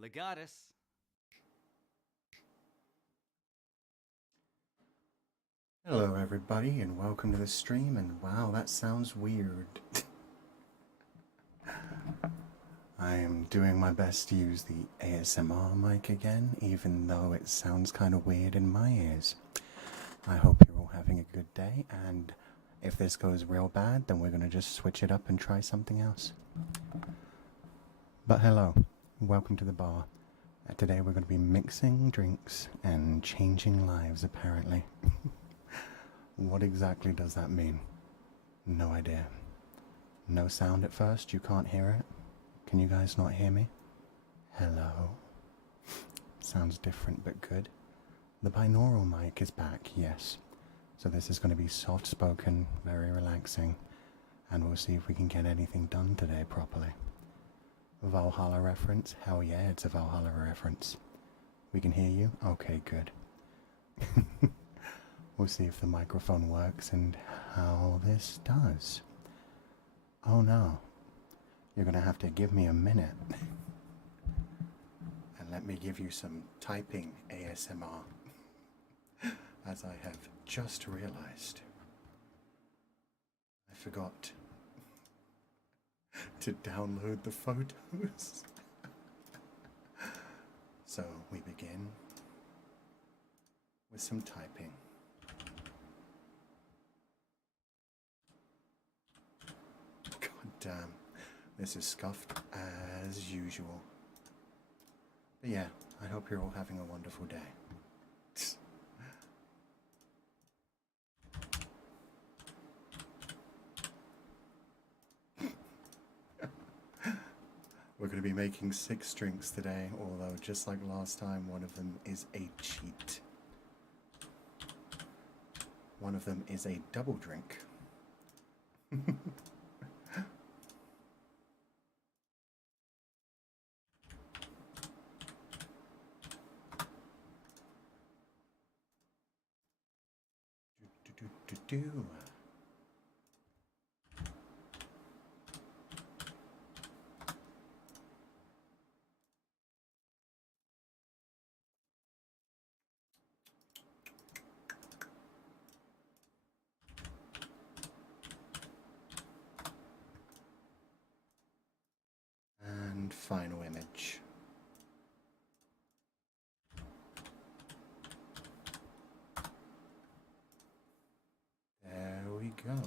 Legatus. Hello everybody and welcome to the stream, and wow, that sounds weird. I am doing my best to use the ASMR mic again, even though it sounds kind of weird in my ears. I hope you're all having a good day, and if this goes real bad, then we're going to just switch it up and try something else. But hello, welcome to the bar. Today we're going to be mixing drinks and changing lives, apparently. What exactly does that mean? No idea. No sound at first, you can't hear it? Can you guys not hear me? Hello? Sounds different but good. The binaural mic is back, yes. So this is going to be soft-spoken, very relaxing, and we'll see if we can get anything done today properly. Valhalla reference? Hell yeah, it's a Valhalla reference. We can hear you? Okay, good. We'll see if the microphone works and how this does. Oh no. You're going to have to give me a minute. And let me give you some typing ASMR. As I have just realized, I forgot to download the photos. So we begin with some typing. God damn, this is scuffed as usual. But yeah, I hope you're all having a wonderful day. We're going to be making 6 drinks today, although just like last time, one of them is a cheat. One of them is a double drink. Do. And final image. There we go.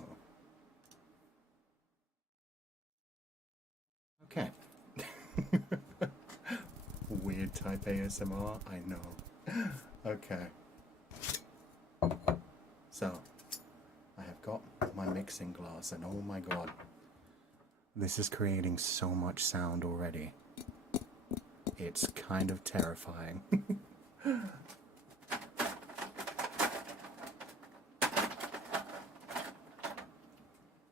Okay. Weird type ASMR, I know. Okay. So, I have got my mixing glass, and oh my god, this is creating so much sound already. It's kind of terrifying.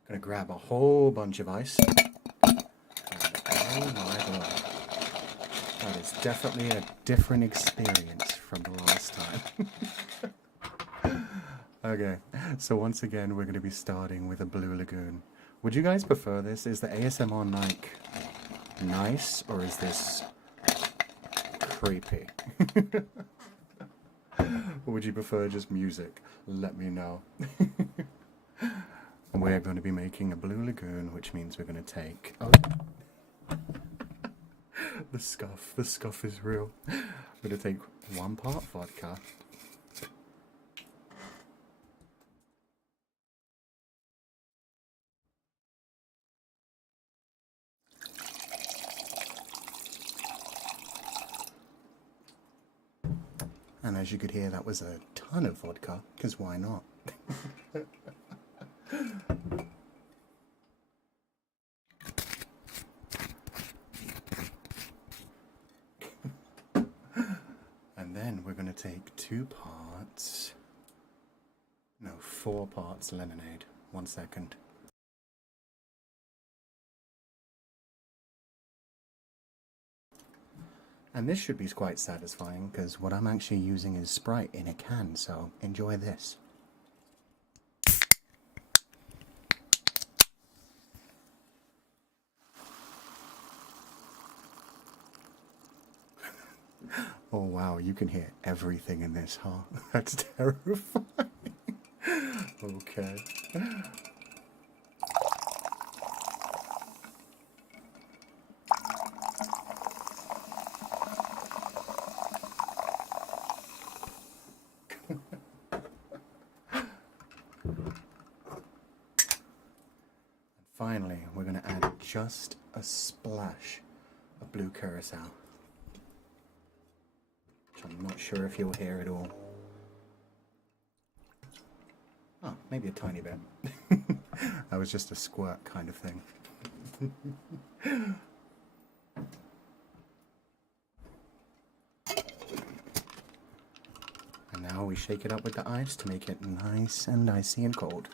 Gonna grab a whole bunch of ice. And, oh my god. That is definitely a different experience from the last time. Okay, so once again we're going to be starting with a Blue Lagoon. Would you guys prefer this? Is the ASMR mic nice, or is this creepy? Or would you prefer just music? Let me know. We're going to be making a Blue Lagoon, which means we're going to take... Oh. The scuff is real. We're going to take 1 part vodka. And as you could hear, that was a ton of vodka, because why not? And then we're going to take 2 parts, no, 4 parts lemonade. 1 second. And this should be quite satisfying, because what I'm actually using is Sprite in a can, so enjoy this. Oh wow, you can hear everything in this, huh? That's terrifying. Okay. Finally, we're going to add just a splash of blue curacao, which I'm not sure if you'll hear at all. Oh, maybe a tiny bit. That was just a squirt kind of thing. And now we shake it up with the ice to make it nice and icy and cold.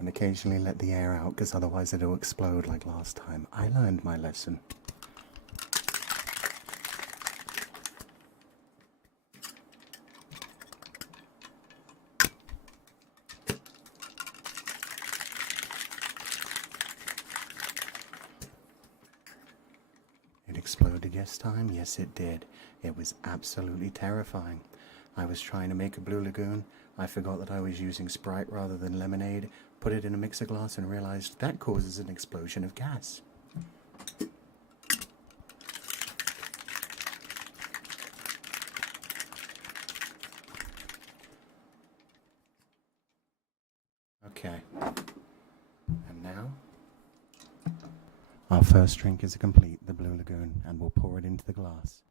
And occasionally let the air out, because otherwise it'll explode like last time. I learned my lesson. It exploded this time? Yes, it did. It was absolutely terrifying. I was trying to make a blue lagoon. I forgot that I was using Sprite rather than lemonade, put it in a mixer glass and realized that causes an explosion of gas. Okay. And now, our first drink is complete, the Blue Lagoon, and we'll pour it into the glass.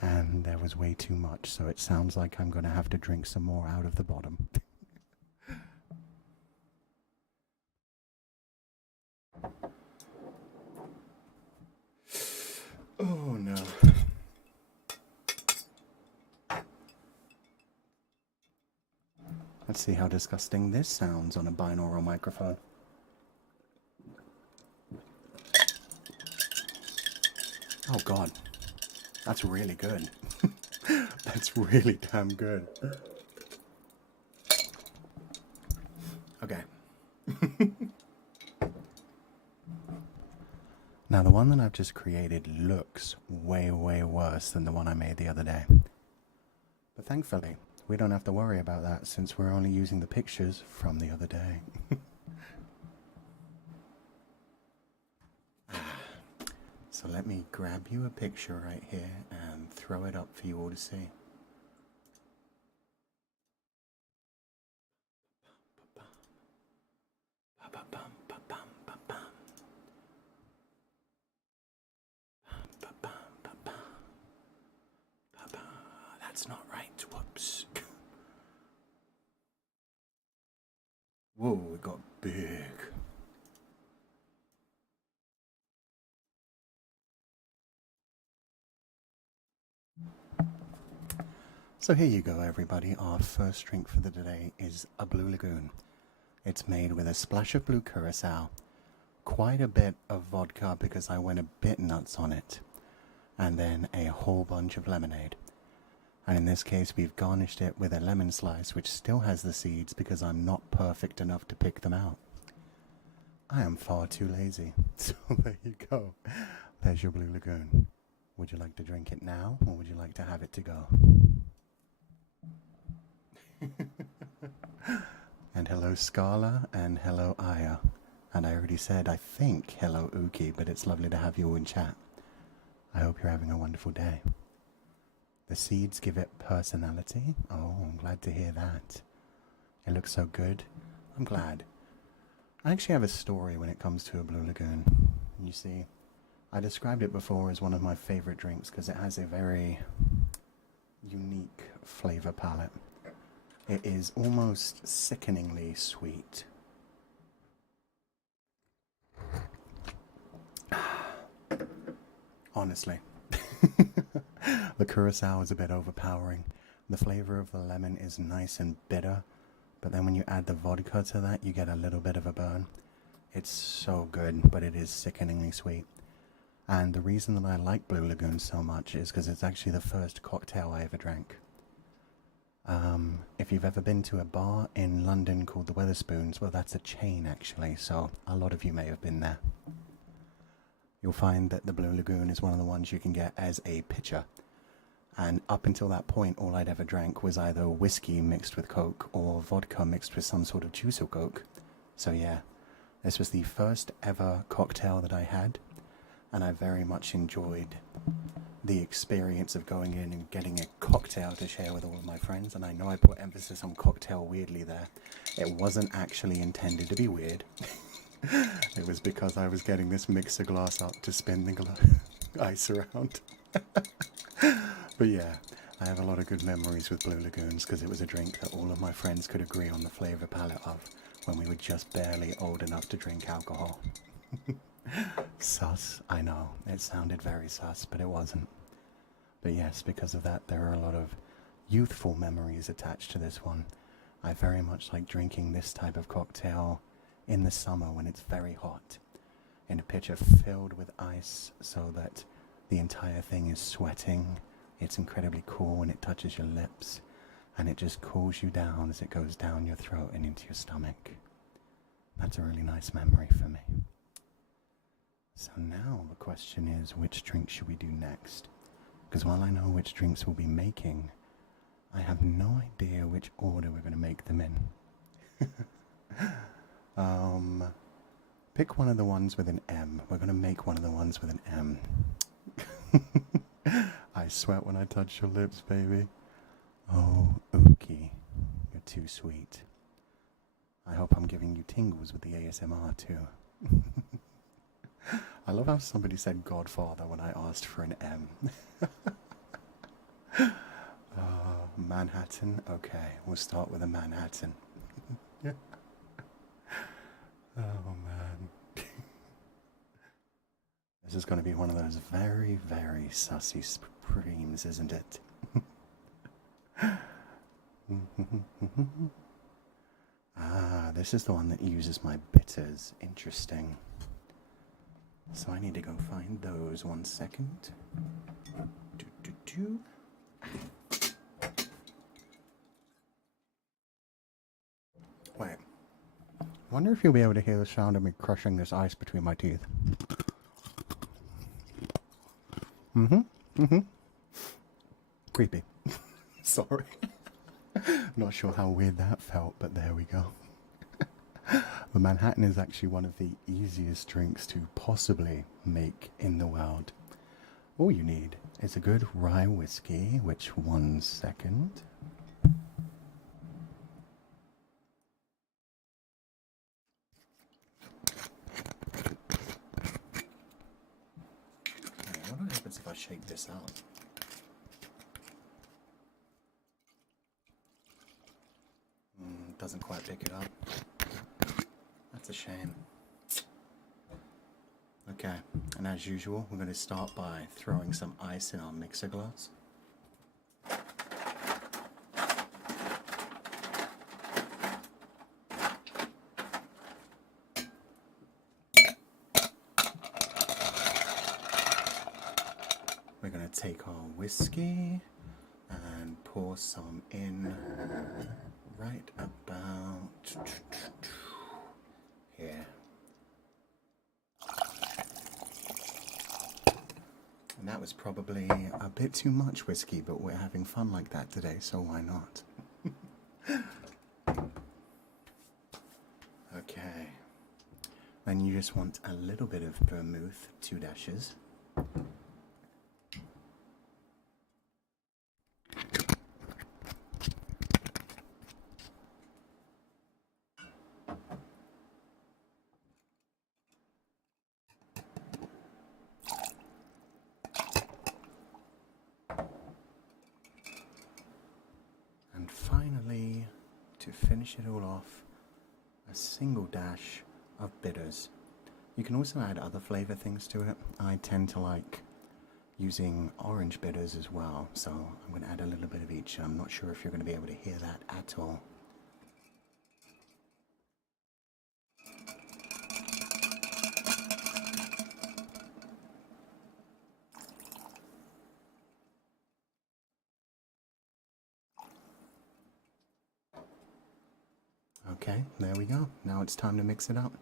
And there was way too much, so it sounds like I'm going to have to drink some more out of the bottom. Oh no. Let's see how disgusting this sounds on a binaural microphone. Oh god. That's really good. That's really damn good. Okay. Now the one that I've just created looks way, way worse than the one I made the other day. But thankfully, we don't have to worry about that since we're only using the pictures from the other day. So let me grab you a picture right here and throw it up for you all to see. That's not right. Whoops. Whoa, it got big. So here you go, everybody. Our first drink for the day is a Blue Lagoon. It's made with a splash of blue curacao, quite a bit of vodka because I went a bit nuts on it, and then a whole bunch of lemonade. And in this case, we've garnished it with a lemon slice, which still has the seeds because I'm not perfect enough to pick them out. I am far too lazy. So there you go. There's your Blue Lagoon. Would you like to drink it now, or would you like to have it to go? And hello Scala, and hello Aya. And I already said, I think, hello Uki, but it's lovely to have you all in chat. I hope you're having a wonderful day. The seeds give it personality. Oh, I'm glad to hear that. It looks so good. I'm glad. I actually have a story when it comes to a Blue Lagoon. You see, I described it before as one of my favorite drinks because it has a very unique flavor palette. It is almost sickeningly sweet. Honestly. The curacao is a bit overpowering. The flavor of the lemon is nice and bitter, but then when you add the vodka to that, you get a little bit of a burn. It's so good, but it is sickeningly sweet. And the reason that I like Blue Lagoon so much is because it's actually the first cocktail I ever drank. If you've ever been to a bar in London called the Wetherspoons, well, that's a chain actually, so a lot of you may have been there. You'll find that the Blue Lagoon is one of the ones you can get as a pitcher. And up until that point, all I'd ever drank was either whiskey mixed with Coke or vodka mixed with some sort of juice or Coke. So yeah, this was the first ever cocktail that I had, and I very much enjoyed the experience of going in and getting a cocktail to share with all of my friends. And I know I put emphasis on cocktail weirdly there. It wasn't actually intended to be weird. It was because I was getting this mixer glass up to spin the ice around. But yeah, I have a lot of good memories with Blue Lagoons because it was a drink that all of my friends could agree on the flavour palette of when we were just barely old enough to drink alcohol. Sus, I know, it sounded very sus, but it wasn't. But yes, because of that, there are a lot of youthful memories attached to this one. I very much like drinking this type of cocktail in the summer when it's very hot, in a pitcher filled with ice so that the entire thing is sweating. It's incredibly cool when it touches your lips, and it just cools you down as it goes down your throat and into your stomach. That's a really nice memory for me. So now the question is, which drink should we do next? Because while I know which drinks we'll be making, I have no idea which order we're going to make them in. Pick one of the ones with an M. We're going to make one of the ones with an M. I sweat when I touch your lips, baby. Oh, Ookie, you're too sweet. I hope I'm giving you tingles with the ASMR too. I love how somebody said Godfather when I asked for an M. Manhattan? Okay, we'll start with a Manhattan. Oh man. This is going to be one of those very, very sussy supremes, isn't it? Ah, this is the one that uses my bitters. Interesting. So I need to go find those. 1 second. Wait. Wonder if you'll be able to hear the sound of me crushing this ice between my teeth. Creepy. Sorry. Not sure how weird that felt, but there we go. The Manhattan is actually one of the easiest drinks to possibly make in the world. All you need is a good rye whiskey, which 1 second. What happens if I shake this out? Doesn't quite pick it up. That's a shame. Okay, and as usual, we're going to start by throwing some ice in our mixer glass. We're going to take our whiskey and pour some in right about here. And that was probably a bit too much whiskey, but we're having fun like that today, so why not? Okay. Then you just want a little bit of vermouth, 2 dashes. And finally, to finish it all off, a single dash of bitters. You can also add other flavor things to it. I tend to like using orange bitters as well, so I'm going to add a little bit of each. I'm not sure if you're going to be able to hear that at all. we go. Now it's time to mix it up.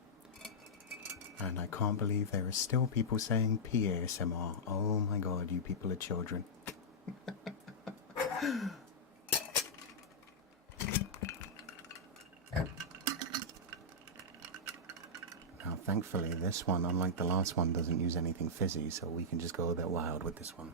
And I can't believe there are still people saying PASMR. Oh my god, you people are children. Now thankfully this one, unlike the last one, doesn't use anything fizzy, so we can just go a bit wild with this one.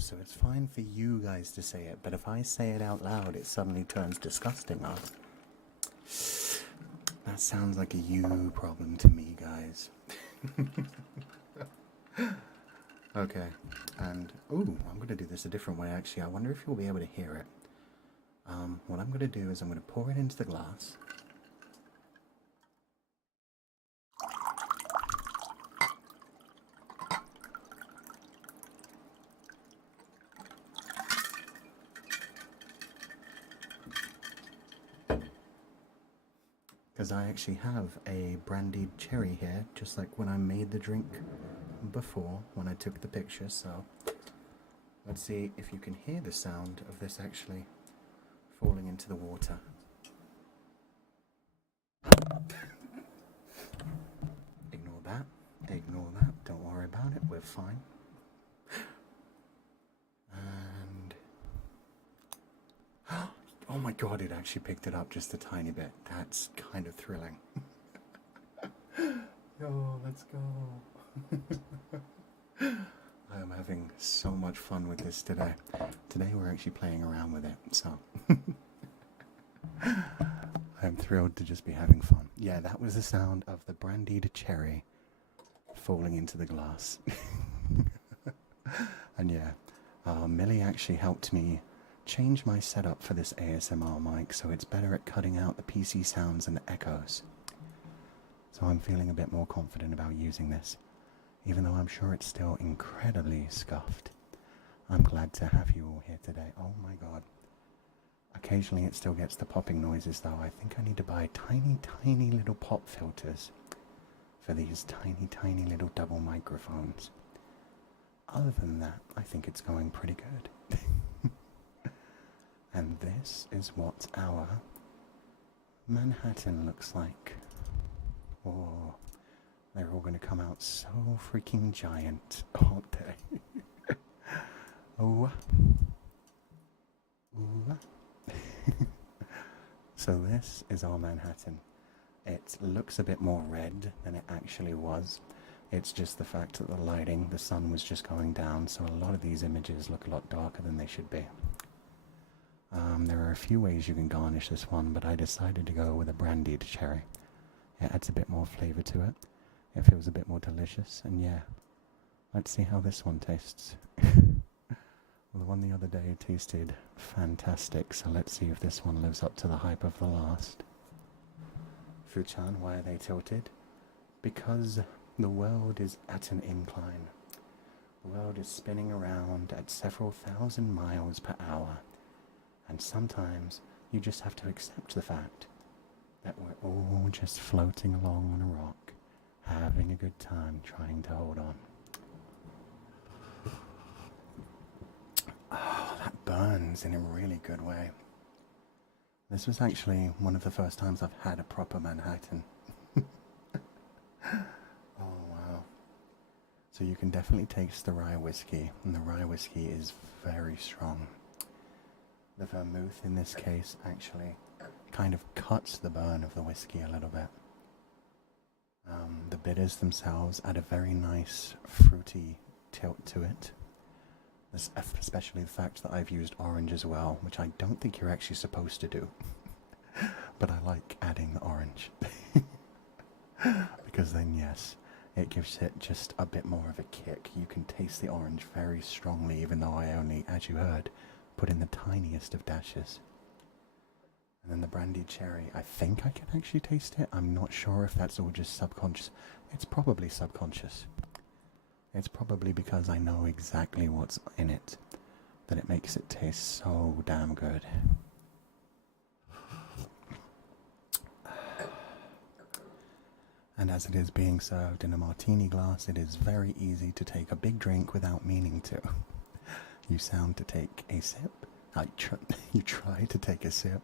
So it's fine for you guys to say it, but if I say it out loud, it suddenly turns disgusting. That sounds like a you problem to me, guys. Okay, and ooh, I'm going to do this a different way actually. I wonder if you'll be able to hear it. What I'm going to do is I'm going to pour it into the glass. Because I actually have a brandied cherry here, just like when I made the drink before, when I took the picture, so let's see if you can hear the sound of this actually falling into the water. Ignore that, don't worry about it, we're fine. And oh my god, it actually picked it up just a tiny bit. That's kind of thrilling. Yo, let's go. I am having so much fun with this today. Today we're actually playing around with it, so I'm thrilled to just be having fun. Yeah, that was the sound of the brandied cherry falling into the glass. And yeah, Millie actually helped me change my setup for this ASMR mic so it's better at cutting out the PC sounds and the echoes. So I'm feeling a bit more confident about using this, even though I'm sure it's still incredibly scuffed. I'm glad to have you all here today. Oh my god. Occasionally it still gets the popping noises though. I think I need to buy tiny little pop filters for these tiny little double microphones. Other than that, I think it's going pretty good. And this is what our Manhattan looks like. Oh, they're all going to come out so freaking giant, aren't they? Oh. Ooh. So this is our Manhattan. It looks a bit more red than it actually was. It's just the fact that the lighting, the sun was just going down, so a lot of these images look a lot darker than they should be. There are a few ways you can garnish this one, but I decided to go with a brandied cherry. It adds a bit more flavour to it. It feels a bit more delicious, and yeah, let's see how this one tastes. Well, the one the other day tasted fantastic, so let's see if this one lives up to the hype of the last. Fuchan, why are they tilted? Because the world is at an incline. The world is spinning around at several thousand miles per hour. And sometimes you just have to accept the fact that we're all just floating along on a rock, having a good time trying to hold on. Oh, that burns in a really good way. This was actually one of the first times I've had a proper Manhattan. Oh wow. So you can definitely taste the rye whiskey, and the rye whiskey is very strong. The vermouth in this case actually kind of cuts the burn of the whiskey a little bit. The bitters themselves add a very nice fruity tilt to it. Especially the fact that I've used orange as well, which I don't think you're actually supposed to do. But I like adding the orange. Because then yes, it gives it just a bit more of a kick. You can taste the orange very strongly, even though I only, as you heard, put in the tiniest of dashes. And then the brandied cherry, I think I can actually taste it. I'm not sure if that's all just subconscious. It's probably subconscious. It's probably because I know exactly what's in it that it makes it taste so damn good. And as it is being served in a martini glass, it is very easy to take a big drink without meaning to. You sound to take a sip, you try to take a sip,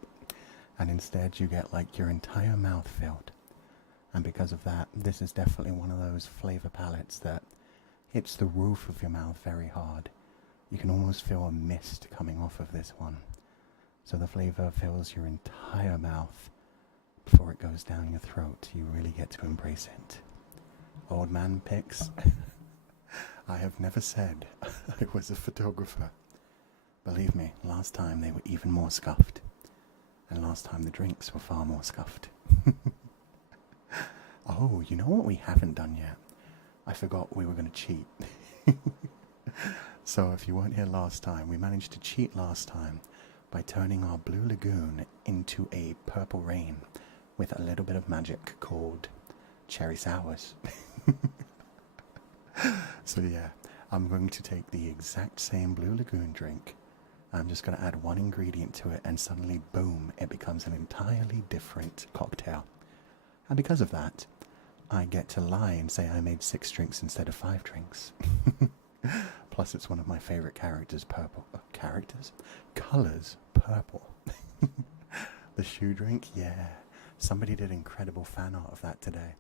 and instead you get like your entire mouth filled. And because of that, this is definitely one of those flavor palettes that hits the roof of your mouth very hard. You can almost feel a mist coming off of this one. So the flavor fills your entire mouth before it goes down your throat. You really get to embrace it. Old man picks. I have never said I was a photographer. Believe me, last time they were even more scuffed. And last time the drinks were far more scuffed. Oh, you know what we haven't done yet? I forgot we were going to cheat. So if you weren't here last time, we managed to cheat last time by turning our blue lagoon into a purple rain with a little bit of magic called cherry sours. So yeah, I'm going to take the exact same blue lagoon drink. I'm just going to add one ingredient to it and suddenly, boom, it becomes an entirely different cocktail. And because of that, I get to lie and say I made 6 drinks instead of 5 drinks. Plus, it's one of my favorite characters, purple. Colors, purple. The shoe drink, yeah. Somebody did incredible fan art of that today.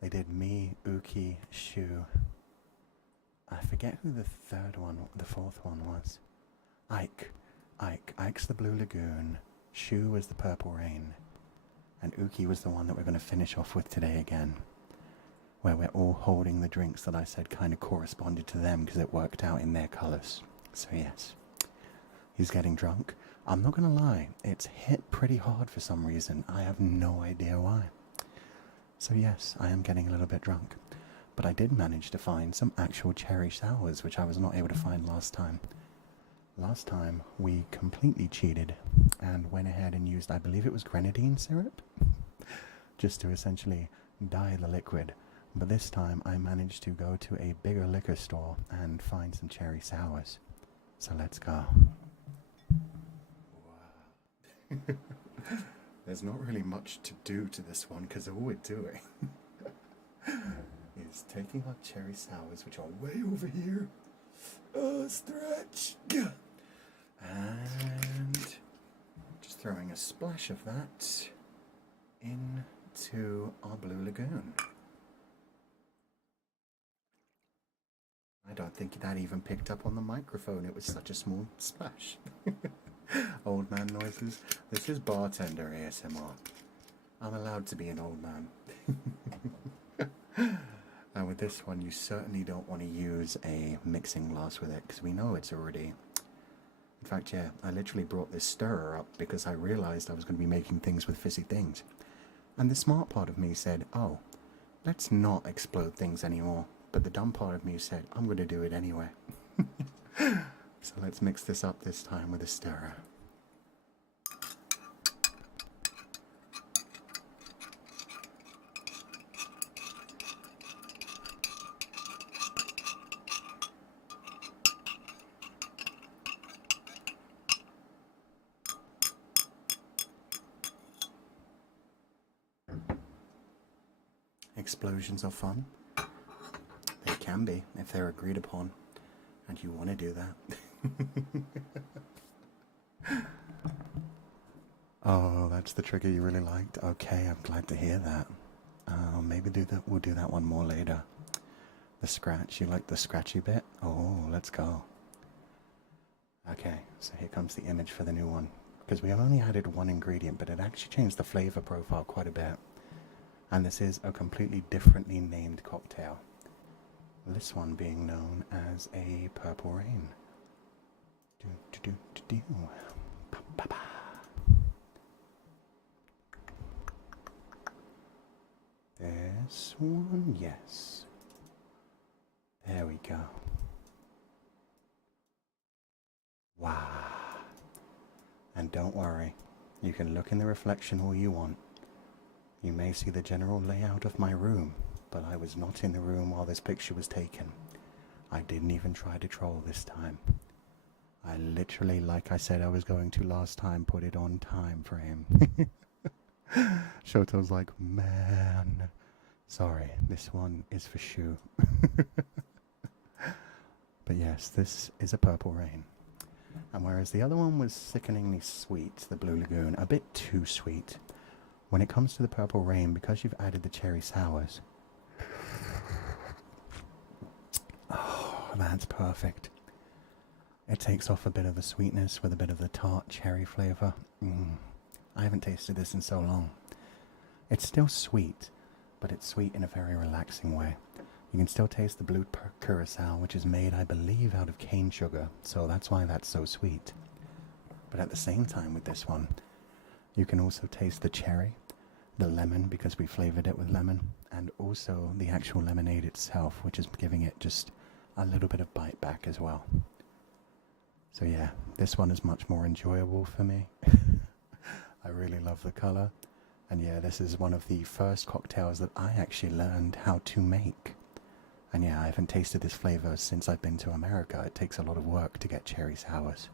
They did me, Uki, Shu. I forget who the fourth one was. Ike. Ike's the Blue Lagoon. Shu was the Purple Rain. And Uki was the one that we're going to finish off with today again. Where we're all holding the drinks that I said kind of corresponded to them because it worked out in their colours. So yes, he's getting drunk. I'm not going to lie, it's hit pretty hard for some reason. I have no idea why. So yes, I am getting a little bit drunk. But I did manage to find some actual cherry sours, which I was not able to find last time. Last time, we completely cheated and went ahead and used, I believe it was grenadine syrup, just to essentially dye the liquid. But this time, I managed to go to a bigger liquor store and find some cherry sours. So let's go. Wow. There's not really much to do to this one because all we're doing is taking our cherry sours, which are way over here. Oh, stretch! And just throwing a splash of that into our Blue Lagoon. I don't think that even picked up on the microphone. It was such a small splash. Old man noises. This is Bartender ASMR. I'm allowed to be an old man. And with this one, you certainly don't want to use a mixing glass with it because we know it's already... In fact, yeah, I literally brought this stirrer up because I realized I was going to be making things with fizzy things. And the smart part of me said, oh, let's not explode things anymore. But the dumb part of me said, I'm going to do it anyway. So let's mix this up this time with a stirrer. Explosions are fun. They can be if they're agreed upon and you want to do that. Oh, that's the trigger you really liked. Okay, I'm glad to hear that. Maybe we'll do that one more later. The scratch, you like the scratchy bit? Oh, let's go. Okay, so here comes the image for the new one. Because we have only added one ingredient, but it actually changed the flavor profile quite a bit. And this is a completely differently named cocktail. This one being known as a Purple Rain. This one, yes. There we go. Wow. And don't worry, You can look in the reflection all you want. You may see the general layout of my room, but I was not in the room while this picture was taken. I didn't even try to troll this time. I literally, like I said I was going to last time, put it on time frame. Shoto's like, man, sorry, this one is for Shu. But yes, this is a Purple Rain. And whereas the other one was sickeningly sweet, the Blue Lagoon, a bit too sweet, when it comes to the Purple Rain, because you've added the cherry sours, oh, that's perfect. It takes off a bit of the sweetness with a bit of the tart cherry flavour. I haven't tasted this in so long. It's still sweet, but it's sweet in a very relaxing way. You can still taste the blue curacao, which is made, I believe, out of cane sugar, so that's why that's so sweet. But at the same time with this one, you can also taste the cherry, the lemon, because we flavoured it with lemon, and also the actual lemonade itself, which is giving it just a little bit of bite back as well. So yeah, this one is much more enjoyable for me. I really love the colour. And yeah, this is one of the first cocktails that I actually learned how to make. And yeah, I haven't tasted this flavour since I've been to America. It takes a lot of work to get cherry sours.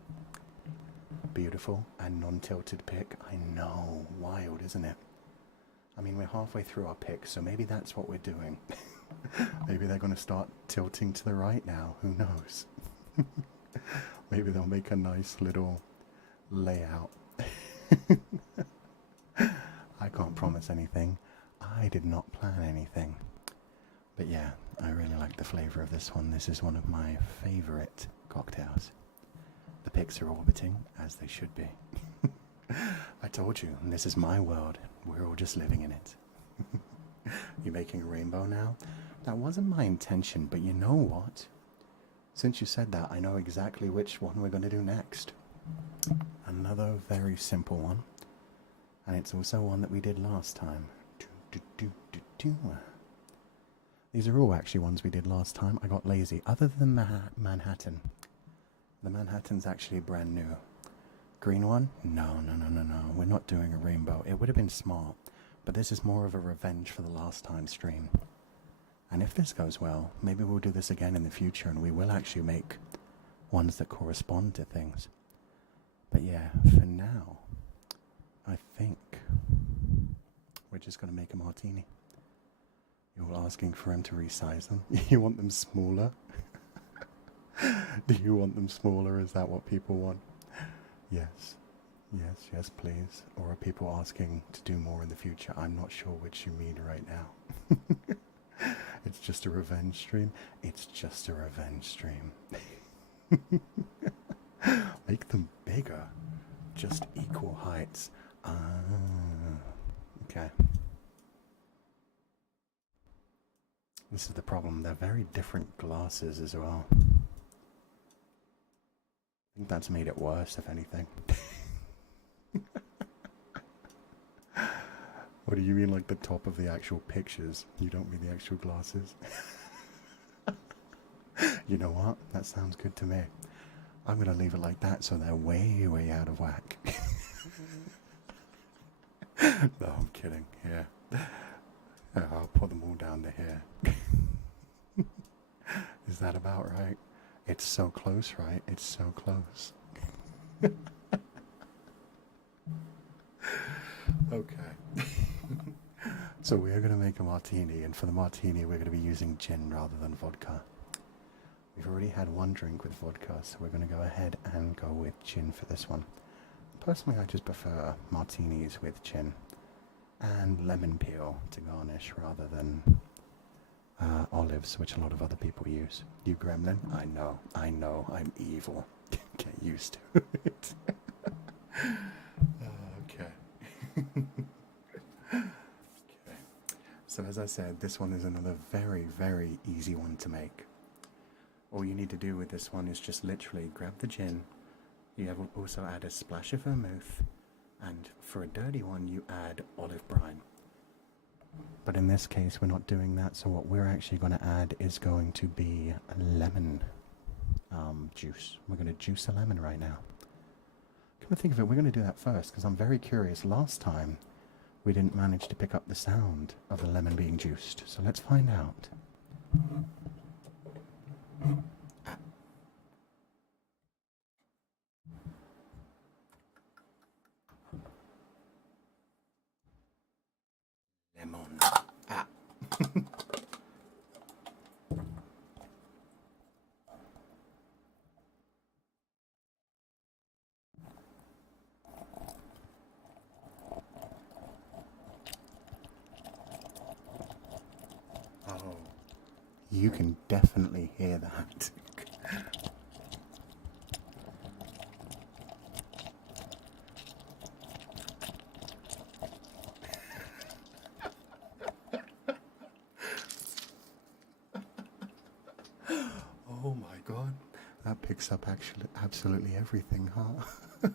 Beautiful and non-tilted pick. I know, wild, isn't it? I mean, we're halfway through our pick, so maybe that's what we're doing. Maybe they're going to start tilting to the right now. Who knows? Maybe they'll make a nice little layout. I can't promise anything. I did not plan anything. But yeah, I really like the flavour of this one. This is one of my favourite cocktails. The picks are orbiting, as they should be. I told you, this is my world. We're all just living in it. You're making a rainbow now? That wasn't my intention, but you know what? Since you said that, I know exactly which one we're going to do next. Another very simple one. And it's also one that we did last time. These are all actually ones we did last time. I got lazy. Other than Manhattan. The Manhattan's actually brand new. Green one? No. We're not doing a rainbow. It would have been smart. But this is more of a revenge for the last time stream. And if this goes well, maybe we'll do this again in the future and we will actually make ones that correspond to things. But yeah, for now, I think we're just going to make a martini. You're asking for him to resize them? You want them smaller? Do you want them smaller? Is that what people want? Yes, please. Or are people asking to do more in the future? I'm not sure which you mean right now. It's just a revenge stream. It's just a revenge stream. Make them bigger. Just equal heights. Okay. This is the problem. They're very different glasses as well. I think that's made it worse, if anything. What do you mean, like the top of the actual pictures? You don't mean the actual glasses? You know what? That sounds good to me. I'm going to leave it like that so they're way, way out of whack. No, I'm kidding. Yeah. I'll put them all down to here. Is that about right? It's so close, right? It's so close. Okay. So we are going to make a martini, and for the martini we're going to be using gin rather than vodka. We've already had one drink with vodka, so we're going to go ahead and go with gin for this one. Personally, I just prefer martinis with gin and lemon peel to garnish rather than olives, which a lot of other people use. You gremlin? I know, I'm evil. Get used to it. Okay. Okay. So as I said, this one is another very, very easy one to make. All you need to do with this one is just literally grab the gin. You have also add a splash of vermouth, and for a dirty one you add olive brine. But in this case we're not doing that, so what we're actually going to add is going to be lemon juice. We're going to juice a lemon right now. Come to think of it, we're going to do that first because I'm very curious. Last time we didn't manage to pick up the sound of the lemon being juiced, so let's find out. Lemon. Ah. Oh, you can definitely hear that. Oh my god, that picks up actually absolutely everything, huh?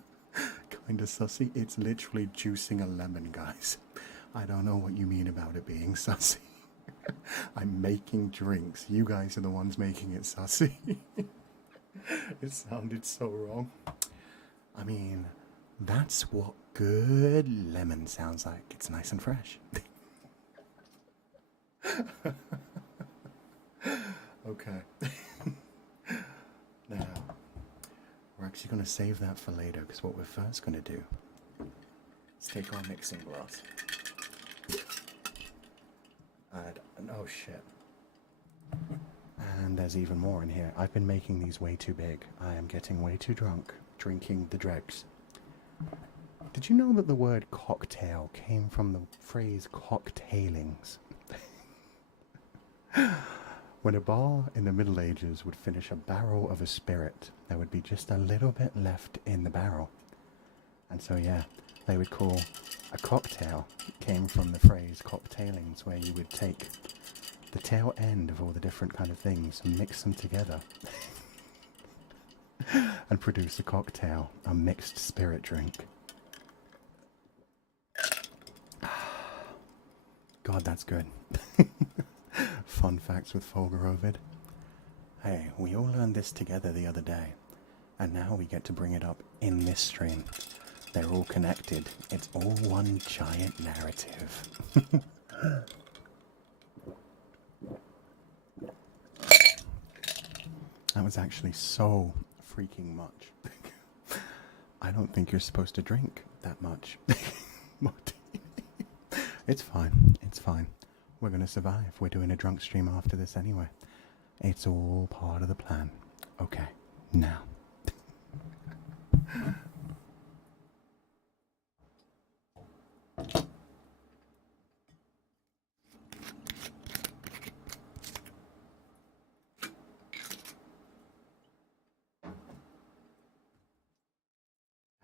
Kinda sussy. It's literally juicing a lemon, guys. I don't know what you mean about it being sussy. I'm making drinks. You guys are the ones making it sussy. It sounded so wrong. I mean, that's what good lemon sounds like. It's nice and fresh. Okay. Now, we're actually going to save that for later because what we're first going to do is take our mixing glass. Oh shit. And there's even more in here. I've been making these way too big. I am getting way too drunk drinking the dregs. Did you know that the word cocktail came from the phrase cocktailings? When a bar in the Middle Ages would finish a barrel of a spirit, there would be just a little bit left in the barrel. And so, yeah, they would call a cocktail, came from the phrase cocktailings, where you would take the tail end of all the different kind of things and mix them together and produce a cocktail, a mixed spirit drink. God, that's good. Fun facts with Fulgur Ovid. Hey, we all learned this together the other day, and now we get to bring it up in this stream. They're all connected. It's all one giant narrative. That was actually so freaking much. I don't think you're supposed to drink that much. Martini. It's fine. It's fine. We're going to survive. We're doing a drunk stream after this anyway. It's all part of the plan. Okay, now.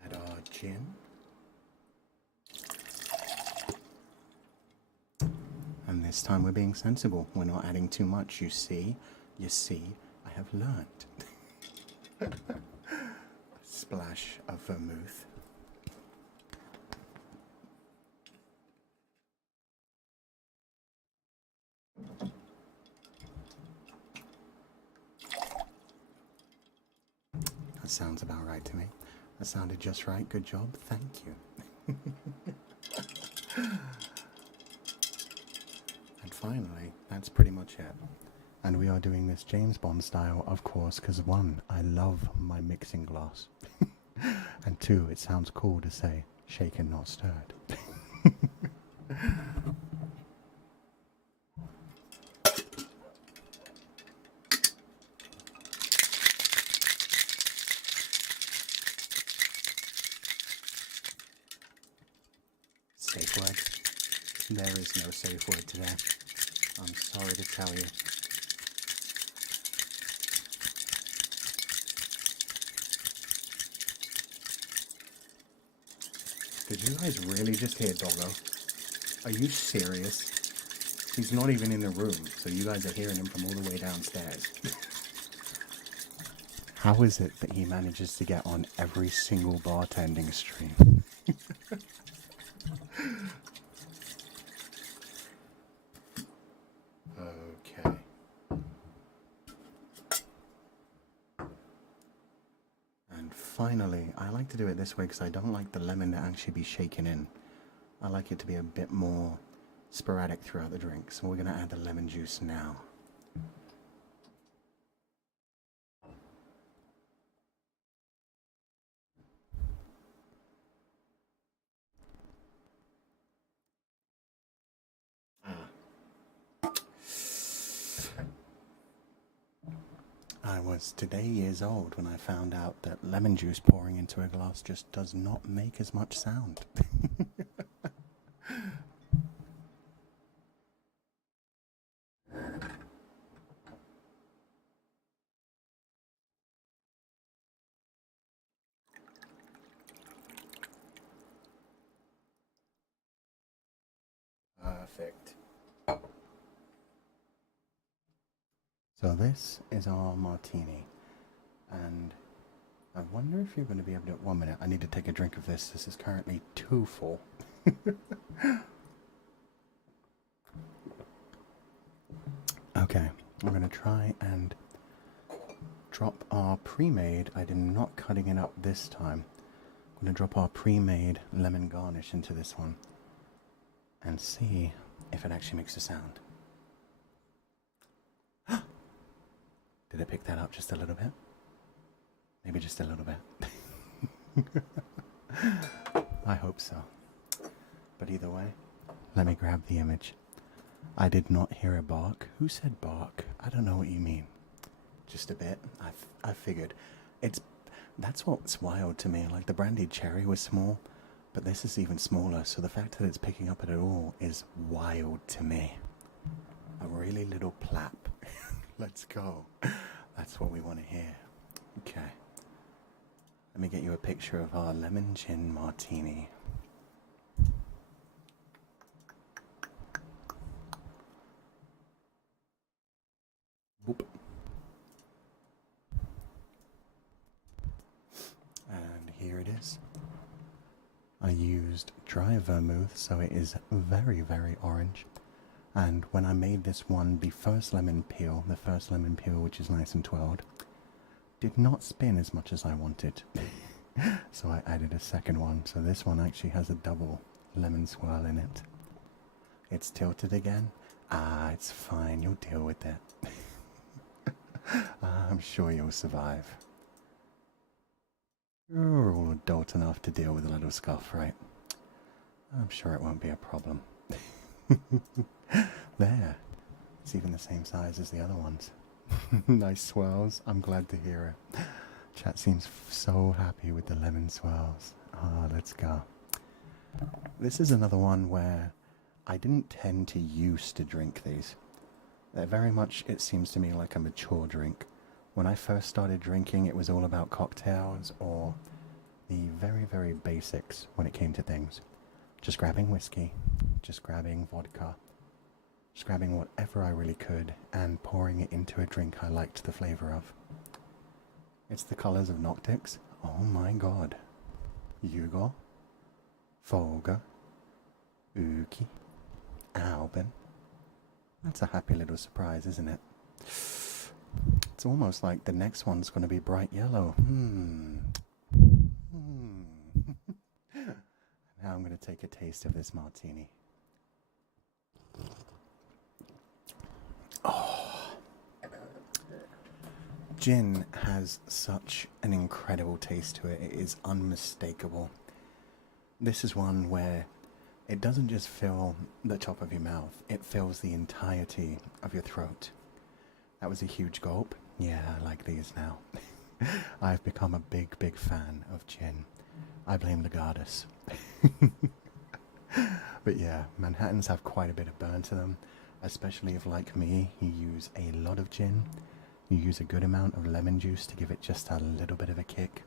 Add our gin. And this time we're being sensible. We're not adding too much, you see. You see, I have learned. A splash of vermouth. That sounds about right to me. That sounded just right. Good job. Thank you. And finally, that's pretty much it. And we are doing this James Bond style, of course, because one, I love my mixing glass. And two, it sounds cool to say, shaken not stirred. Safe word? There is no safe word today. I'm sorry to tell you. Did you guys really just hear Doggo? Are you serious? He's not even in the room, so you guys are hearing him from all the way downstairs. How is it that he manages to get on every single bartending stream? Okay. And finally, I like to do it this way because I don't like the lemon to actually be shaken in. I like it to be a bit more sporadic throughout the drink. So we're going to add the lemon juice now. I was today years old when I found out that lemon juice pouring into a glass just does not make as much sound. Perfect. So this is our martini, and I wonder if you're going to be able to... 1 minute, I need to take a drink of this. This is currently too full. Okay, I'm going to try and drop our pre-made... I'm not cutting it up this time. I'm going to drop our pre-made lemon garnish into this one and see if it actually makes a sound. Did it pick that up just a little bit? Maybe just a little bit. I hope so. But either way, let me grab the image. I did not hear a bark. Who said bark? I don't know what you mean. Just a bit. I figured. That's what's wild to me. Like the brandied cherry was small, but this is even smaller. So the fact that it's picking up at it all is wild to me. A really little plap. Let's go. That's what we want to hear. Okay. Let me get you a picture of our lemon gin martini. Boop. And here it is. I used dry vermouth, so it is very, very orange. And when I made this one, the first lemon peel, which is nice and twirled, did not spin as much as I wanted. So I added a second one. So this one actually has a double lemon swirl in it. It's tilted again. Ah, it's fine. You'll deal with it. I'm sure you'll survive. You're all adult enough to deal with a little scuff, right? I'm sure it won't be a problem. There. It's even the same size as the other ones. Nice swirls. I'm glad to hear it. Chat seems so happy with the lemon swirls. Ah, let's go. This is another one where I didn't tend to used to drink these. They're very much, it seems to me, like a mature drink. When I first started drinking, it was all about cocktails or the very, very basics when it came to things. Just grabbing whiskey, just grabbing vodka, just grabbing whatever I really could and pouring it into a drink I liked the flavor of. It's the colors of Noctix. Oh my god. Hugo, Fulgur, Uki, Albin. That's a happy little surprise, isn't it? It's almost like the next one's going to be bright yellow. Now I'm going to take a taste of this martini. Oh. Gin has such an incredible taste to it. It is unmistakable. This is one where it doesn't just fill the top of your mouth, it fills the entirety of your throat. That was a huge gulp. Yeah, I like these now. I've become a big, big fan of gin. I blame the goddess. But yeah, Manhattans have quite a bit of burn to them, especially if, like me, you use a lot of gin. You use a good amount of lemon juice to give it just a little bit of a kick.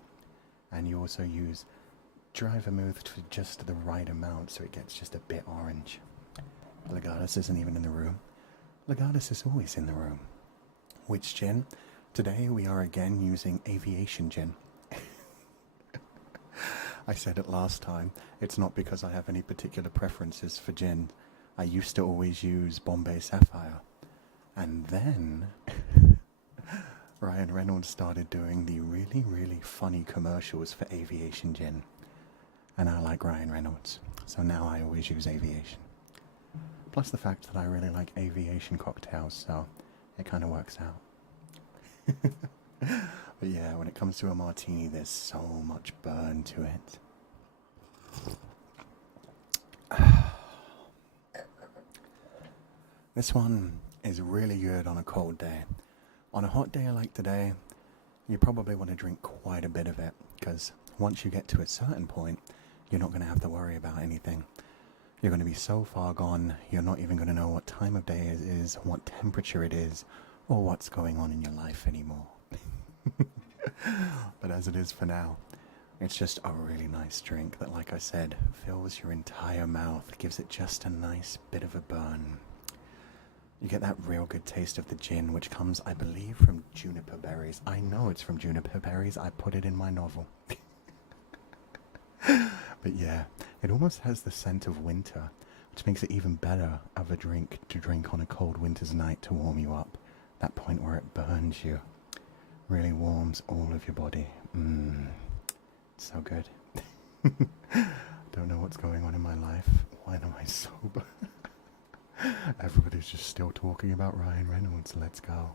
And you also use dry vermouth to just the right amount so it gets just a bit orange. Legatus isn't even in the room. Legatus is always in the room. Which gin? Today we are again using Aviation gin. I said it last time, it's not because I have any particular preferences for gin. I used to always use Bombay Sapphire. And then Ryan Reynolds started doing the really, really funny commercials for Aviation Gin. And I like Ryan Reynolds, so now I always use Aviation. Plus the fact that I really like Aviation cocktails, so it kind of works out. But yeah, when it comes to a martini, there's so much burn to it. This one is really good on a cold day. On a hot day like today, you probably want to drink quite a bit of it, because once you get to a certain point, you're not going to have to worry about anything. You're going to be so far gone, you're not even going to know what time of day it is, what temperature it is, or what's going on in your life anymore. But as it is for now, it's just a really nice drink that, like I said, fills your entire mouth, gives it just a nice bit of a burn. You get that real good taste of the gin, which comes, I believe, from juniper berries. I know it's from juniper berries, I put it in my novel. But yeah, it almost has the scent of winter, which makes it even better of a drink to drink on a cold winter's night to warm you up. That point where it burns you. Really warms all of your body. It's so good. Don't know what's going on in my life. Why am I sober? Everybody's just still talking about Ryan Reynolds. Let's go.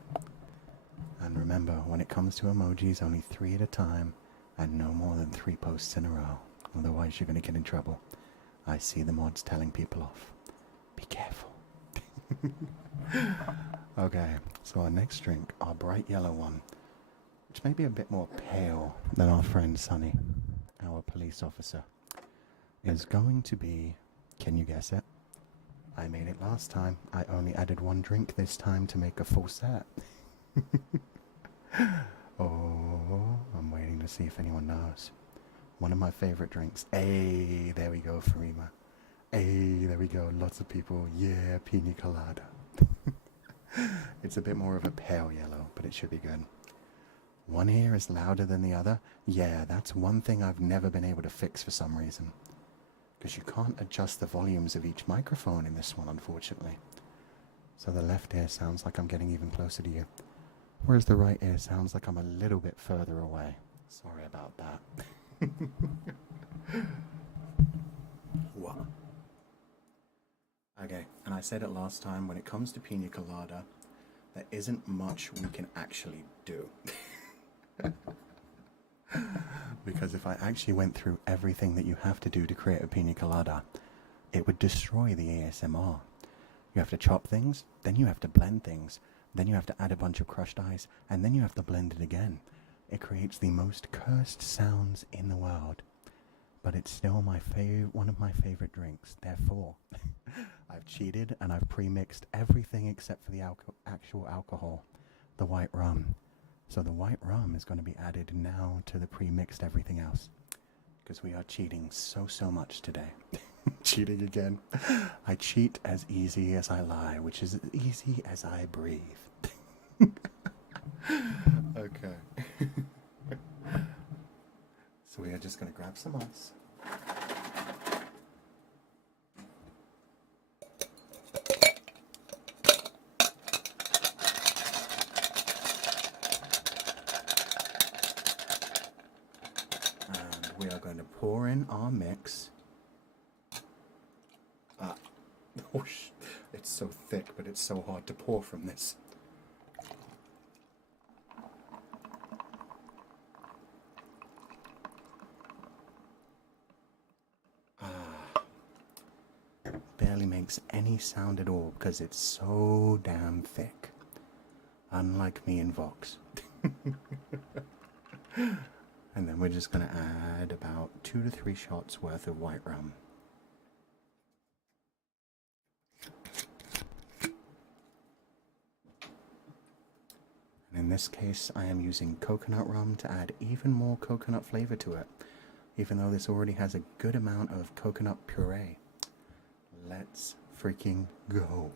And remember, when it comes to emojis, only 3 at a time, and no more than 3 posts in a row. Otherwise, you're going to get in trouble. I see the mods telling people off. Be careful. Okay, so our next drink, our bright yellow one, which may be a bit more pale than our friend Sunny, our police officer, is going to be, can you guess it? I made it last time. I only added 1 drink this time to make a full set. Oh, I'm waiting to see if anyone knows. One of my favorite drinks. Hey, there we go, Farima. Hey, there we go. Lots of people. Yeah, Pina colada. It's a bit more of a pale yellow, but it should be good. One ear is louder than the other. Yeah, that's one thing I've never been able to fix for some reason. Because you can't adjust the volumes of each microphone in this one, unfortunately. So the left ear sounds like I'm getting even closer to you, whereas the right ear sounds like I'm a little bit further away. Sorry about that. What? Okay, and I said it last time, when it comes to Pina colada, there isn't much we can actually do. Because if I actually went through everything that you have to do to create a Pina colada, it would destroy the ASMR. You have to chop things, then you have to blend things, then you have to add a bunch of crushed ice, and then you have to blend it again. It creates the most cursed sounds in the world. But it's still one of my favorite drinks. Therefore, I've cheated and I've pre-mixed everything except for the actual alcohol, the white rum. So the white rum is going to be added now to the pre-mixed everything else. Because we are cheating so much today. Cheating again. I cheat as easy as I lie, which is as easy as I breathe. Okay. So we are just going to grab some ice. And we are going to pour in our mix. Oh, it's so thick, but it's so hard to pour from this. Barely makes any sound at all because it's so damn thick. Unlike me in Vox. And then we're just going to add about 2 to 3 shots worth of white rum. And in this case, I am using coconut rum to add even more coconut flavor to it, even though this already has a good amount of coconut puree. Let's freaking go.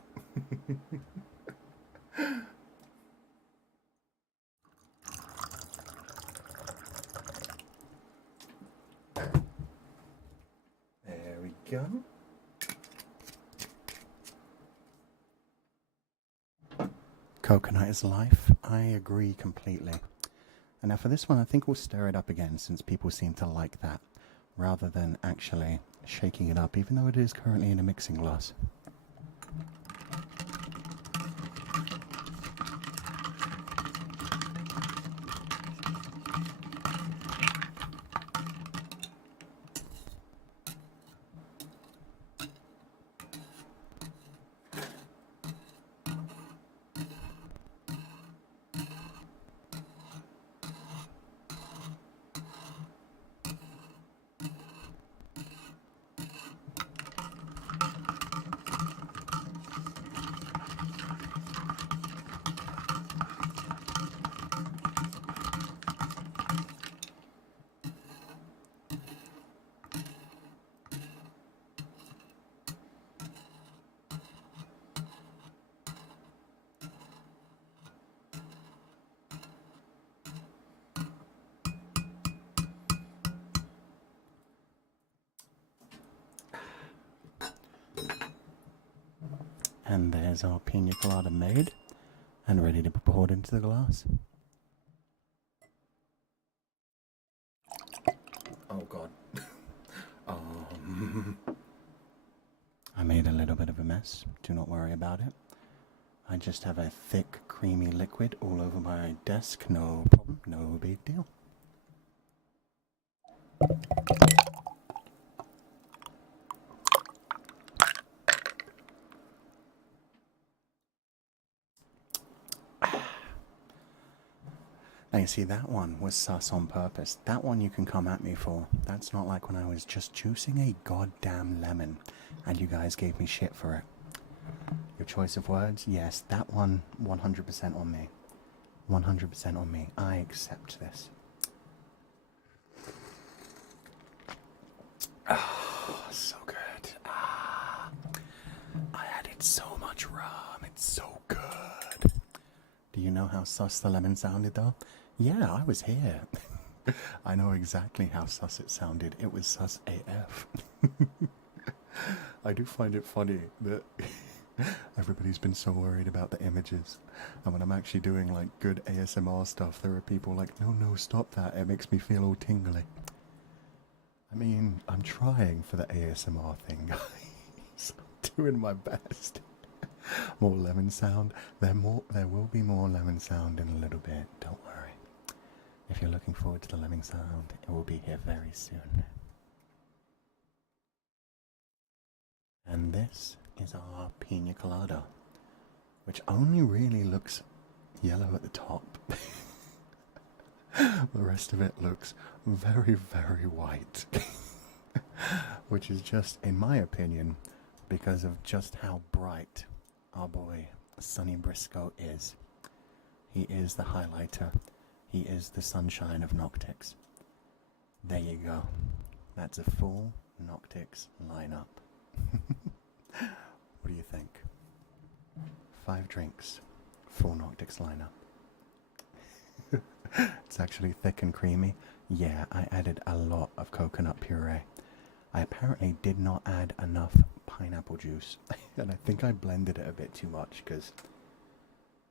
There we go. Coconut is life. I agree completely. And now for this one, I think we'll stir it up again since people seem to like that, rather than actually shaking it up, even though it is currently in a mixing glass. And there's our pina colada made and ready to be poured into the glass. Oh god. I made a little bit of a mess. Do not worry about it. I just have a thick, creamy liquid all over my desk. No problem. No big deal. Now you see, that one was sus on purpose. That one you can come at me for. That's not like when I was just juicing a goddamn lemon and you guys gave me shit for it. Your choice of words? Yes, that one 100% on me. 100% on me. I accept this. Oh, so good. Ah, I added so much rum. It's so good. Do you know how sus the lemon sounded though? Yeah, I was here. I know exactly how sus it sounded. It was sus AF. I do find it funny that everybody's been so worried about the images. And when I'm actually doing like good ASMR stuff, there are people like, no, stop that. It makes me feel all tingly. I mean, I'm trying for the ASMR thing, guys. I'm doing my best. More lemon sound. There will be more lemon sound in a little bit. Don't worry. If you're looking forward to the lemon sound, it will be here very soon. And this is our pina colada, which only really looks yellow at the top. The rest of it looks very, very white. Which is just, in my opinion, because of just how bright our boy Sonny Briscoe is. He is the highlighter. He is the sunshine of Noctix. There you go. That's a full Noctix lineup. What do you think? 5 drinks, full Noctix lineup. It's actually thick and creamy. Yeah, I added a lot of coconut puree. I apparently did not add enough pineapple juice. And I think I blended it a bit too much because...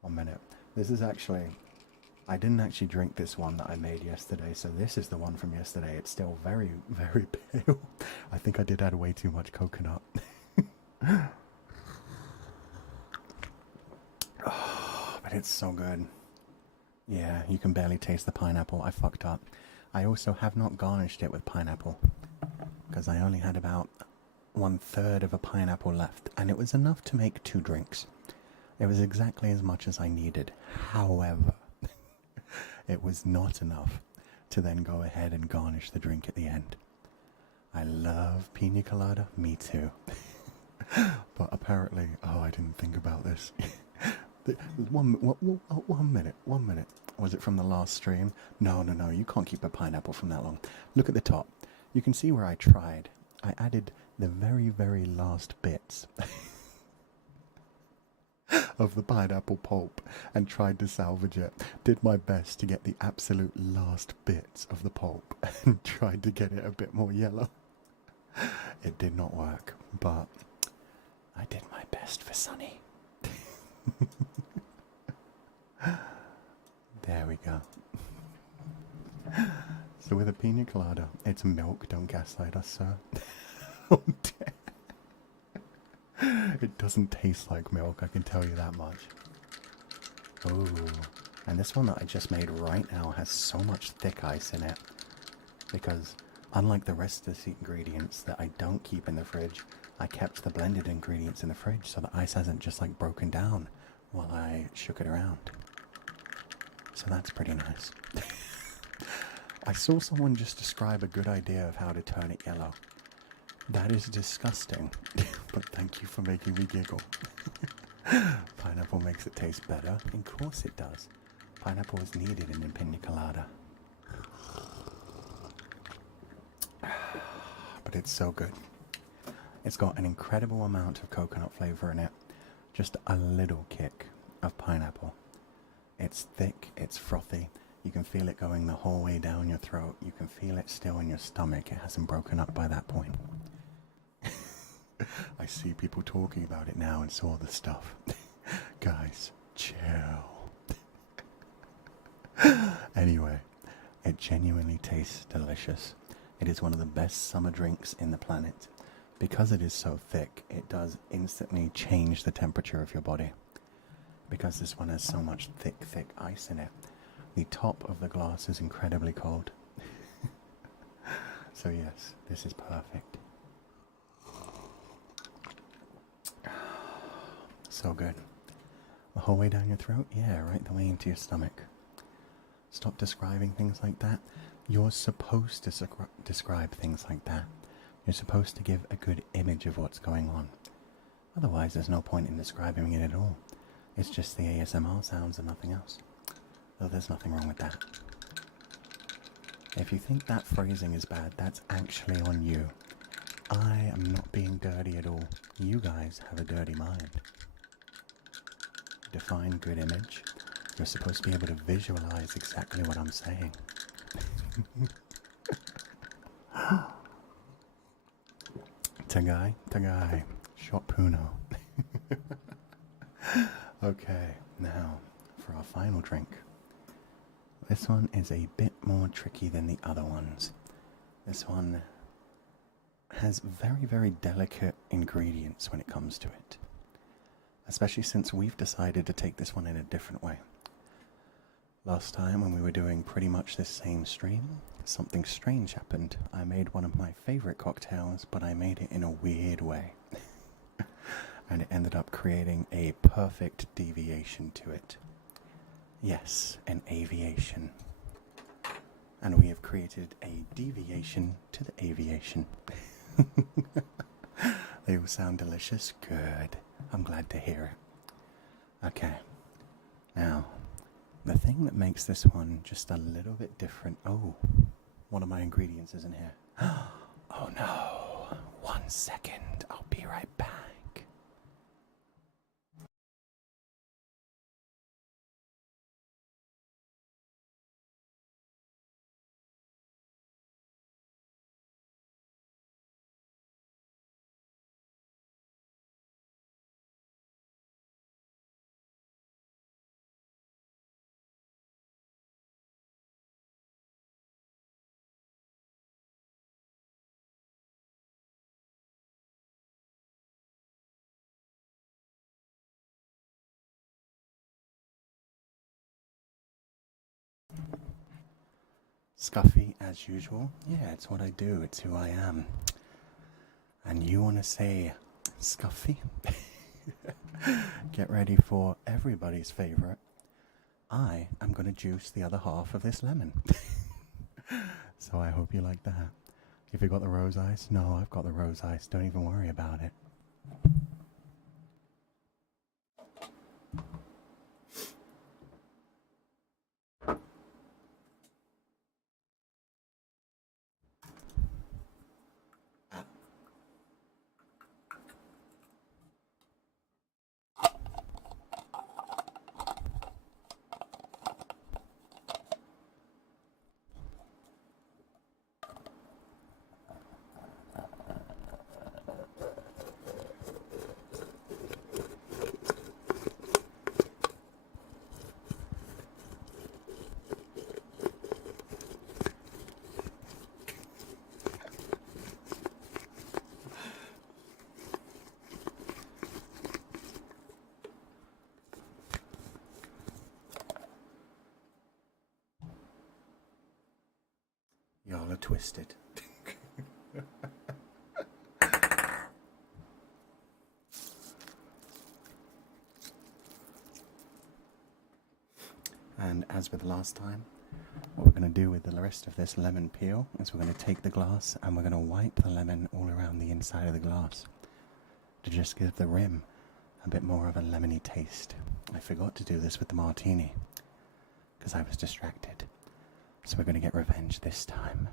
1 minute. This is actually... I didn't actually drink this one that I made yesterday, so this is the one from yesterday. It's still very, very pale. I think I did add way too much coconut. Oh, but it's so good. Yeah, you can barely taste the pineapple. I fucked up. I also have not garnished it with pineapple because I only had about 1/3 of a pineapple left, and it was enough to make 2 drinks. It was exactly as much as I needed. However, it was not enough to then go ahead and garnish the drink at the end. I love pina colada. Me too. But apparently, oh, I didn't think about this. One minute. Was it from the last stream? No, you can't keep a pineapple from that long. Look at the top. You can see where I tried. I added the very, very last bits of the pineapple pulp and tried to salvage it. Did my best to get the absolute last bits of the pulp and tried to get it a bit more yellow. It did not work, but I did my best for Sonny. Yeah. So with a pina colada, it's milk, don't gaslight us, sir. Oh, it doesn't taste like milk, I can tell you that much. Oh, and this one that I just made right now has so much thick ice in it. Because unlike the rest of the ingredients that I don't keep in the fridge, I kept the blended ingredients in the fridge so the ice hasn't just like broken down while I shook it around. So that's pretty nice. I saw someone just describe a good idea of how to turn it yellow. That is disgusting, but thank you for making me giggle. Pineapple makes it taste better. Of course it does. Pineapple is needed in a pina colada. But it's so good. It's got an incredible amount of coconut flavor in it. Just a little kick of pineapple. It's thick, it's frothy. You can feel it going the whole way down your throat. You can feel it still in your stomach. It hasn't broken up by that point. I see people talking about it now and saw the stuff. Guys, chill. Anyway, it genuinely tastes delicious. It is one of the best summer drinks in the planet. Because it is so thick, it does instantly change the temperature of your body. Because this one has so much thick ice in it, the top of the glass is incredibly cold. So yes, this is perfect. So good. The whole way down your throat? Yeah, right the way into your stomach. Stop describing things like that. You're supposed to describe things like that. You're supposed to give a good image of what's going on. Otherwise, there's no point in describing it at all. It's just the ASMR sounds and nothing else. Though there's nothing wrong with that. If you think that phrasing is bad, that's actually on you. I am not being dirty at all. You guys have a dirty mind. Define good image. You're supposed to be able to visualize exactly what I'm saying. Tagai, shot puno. Okay, now for our final drink. This one is a bit more tricky than the other ones. This one has very, very delicate ingredients when it comes to it. Especially since we've decided to take this one in a different way. Last time when we were doing pretty much this same stream, something strange happened. I made one of my favorite cocktails, but I made it in a weird way. And it ended up creating a perfect deviation to it. Yes, an aviation. And we have created a deviation to the aviation. They all sound delicious? Good. I'm glad to hear it. Okay. Now, the thing that makes this one just a little bit different... Oh, one of my ingredients isn't here. Oh no. 1 second. I'll be right back. Scuffy as usual. Yeah, it's what I do. It's who I am. And you want to say Scuffy? Get ready for everybody's favorite. I am going to juice the other half of this lemon. So I hope you like that. If you got the rose ice, no, I've got the rose ice. Don't even worry about it. y'all are twisted. And as with last time, what we're going to do with the rest of this lemon peel is we're going to take the glass and we're going to wipe the lemon all around the inside of the glass to just give the rim a bit more of a lemony taste. I forgot to do this with the martini because I was distracted. So we're going to get revenge this time.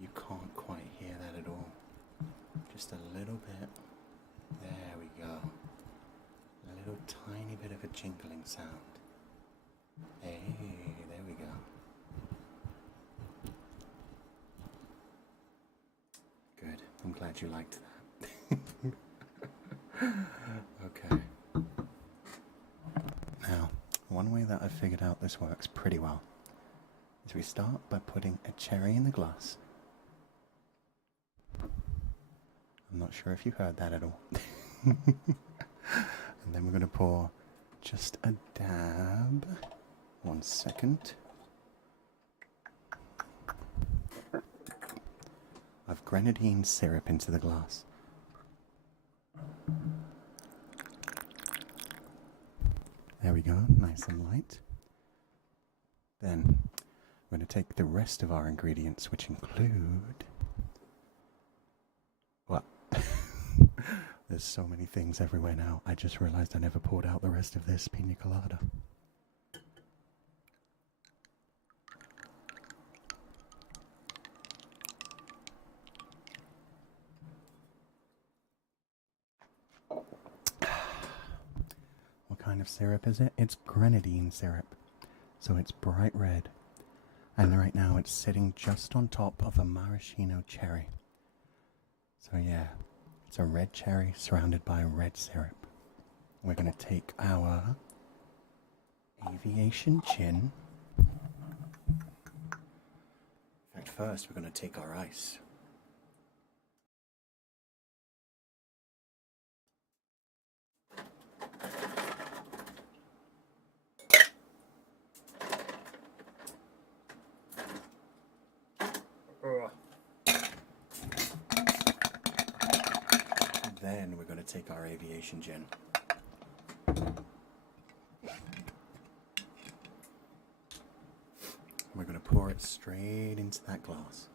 You can't quite hear that at all. Just a little bit. There we go. A little tiny bit of a jingling sound. Hey, there we go. Good. I'm glad you liked that. Okay. Now, one way that I've figured out this works pretty well is we start by putting a cherry in the glass. I'm not sure if you heard that at all. And then we're going to pour just a dab. 1 second. Of grenadine syrup into the glass. There we go, nice and light. Then we're going to take the rest of our ingredients, which include... Well, there's so many things everywhere now. I just realized I never poured out the rest of this pina colada. What kind of syrup is it? It's grenadine syrup. So it's bright red. And right now it's sitting just on top of a maraschino cherry. So yeah, it's a red cherry surrounded by red syrup. We're going to take our Aviation gin. In fact, first we're going to take our ice. Then we're going to take our Aviation gin. We're going to pour it straight into that glass.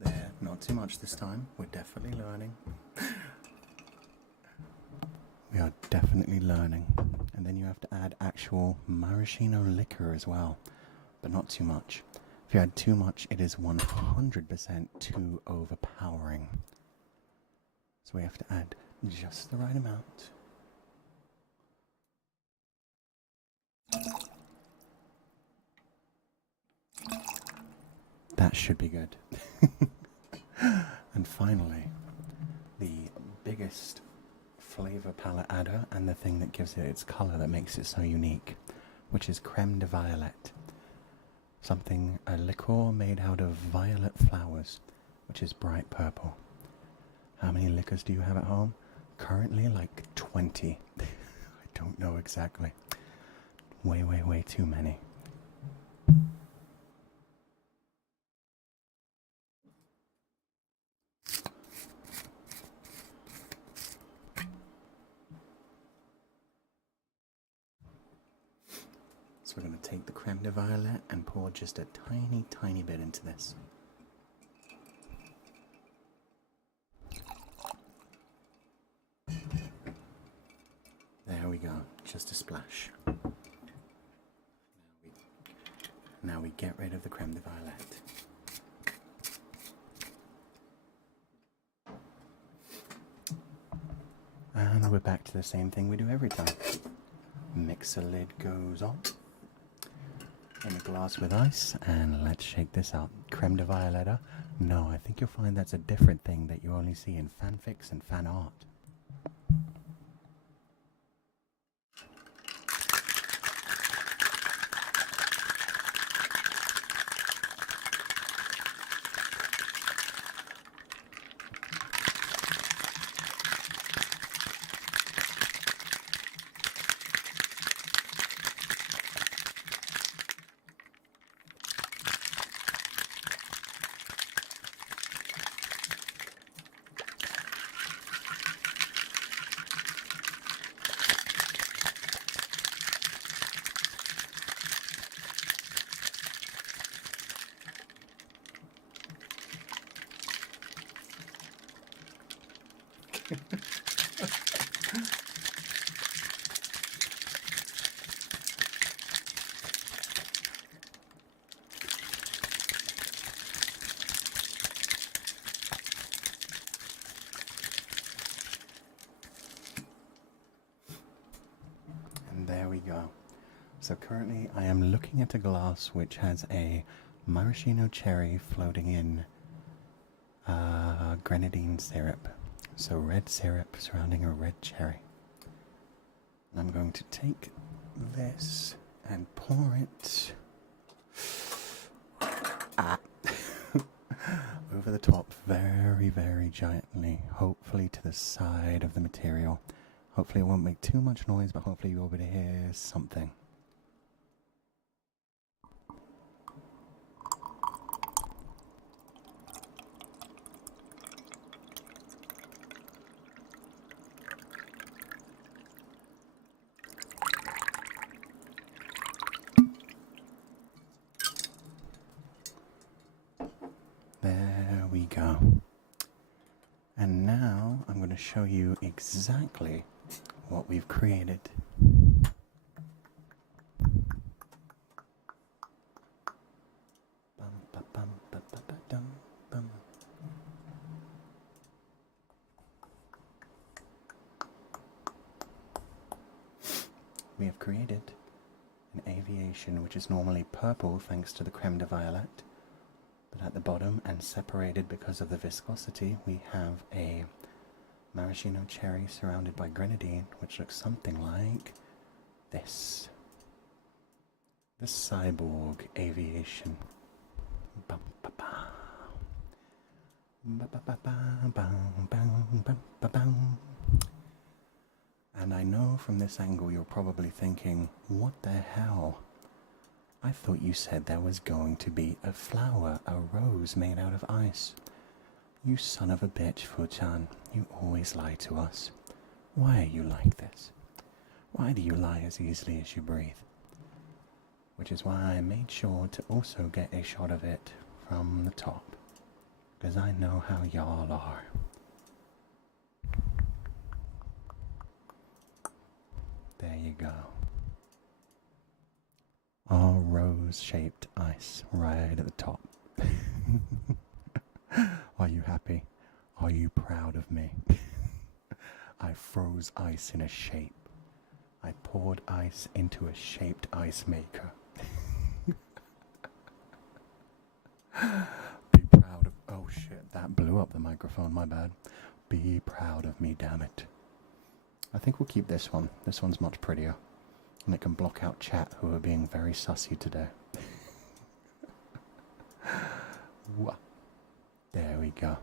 There, not too much this time. We're definitely learning. We are definitely learning. And then you have to add actual maraschino liquor as well, but not too much. If you add too much, it is 100% too overpowering. So we have to add just the right amount. That should be good. And finally, the biggest flavor palette adder and the thing that gives it its color that makes it so unique, which is creme de violet. Something, a liqueur made out of violet flowers, which is bright purple. How many liquors do you have at home? Currently like 20. I don't know exactly. Way, way, way too many. So we're going to take the creme de violet and pour just a tiny, tiny bit into this. There we go, just a splash. Now we get rid of the creme de violet. And we're back to the same thing we do every time. Mixer lid goes on. In a glass with ice, and let's shake this out. Creme de violetta? No, I think you'll find that's a different thing that you only see in fanfics and fan art. And there we go. So currently I am looking at a glass which has a maraschino cherry floating in grenadine syrup. So red syrup surrounding a red cherry. And I'm going to take this and pour it over the top very, very gently, hopefully to the side of the material. Hopefully it won't make too much noise, but hopefully you'll be able to hear something. There we go. And now I'm going to show you exactly what we've created. We have created an aviation which is normally purple thanks to the creme de violet. But at the bottom, and separated because of the viscosity, we have a maraschino cherry surrounded by grenadine, which looks something like this. The cyborg aviation. And I know from this angle you're probably thinking, what the hell? I thought you said there was going to be a flower, a rose made out of ice. You son of a bitch, Fu-chan. You always lie to us. Why are you like this? Why do you lie as easily as you breathe? Which is why I made sure to also get a shot of it from the top. Because I know how y'all are. There you go. All rose-shaped ice right at the top. Are you happy? Are you proud of me? I froze ice in a shape. I poured ice into a shaped ice maker. Be proud of... Oh shit, that blew up the microphone, my bad. Be proud of me, damn it. I think we'll keep this one. This one's much prettier. And it can block out chat who are being very sussy today. There we go.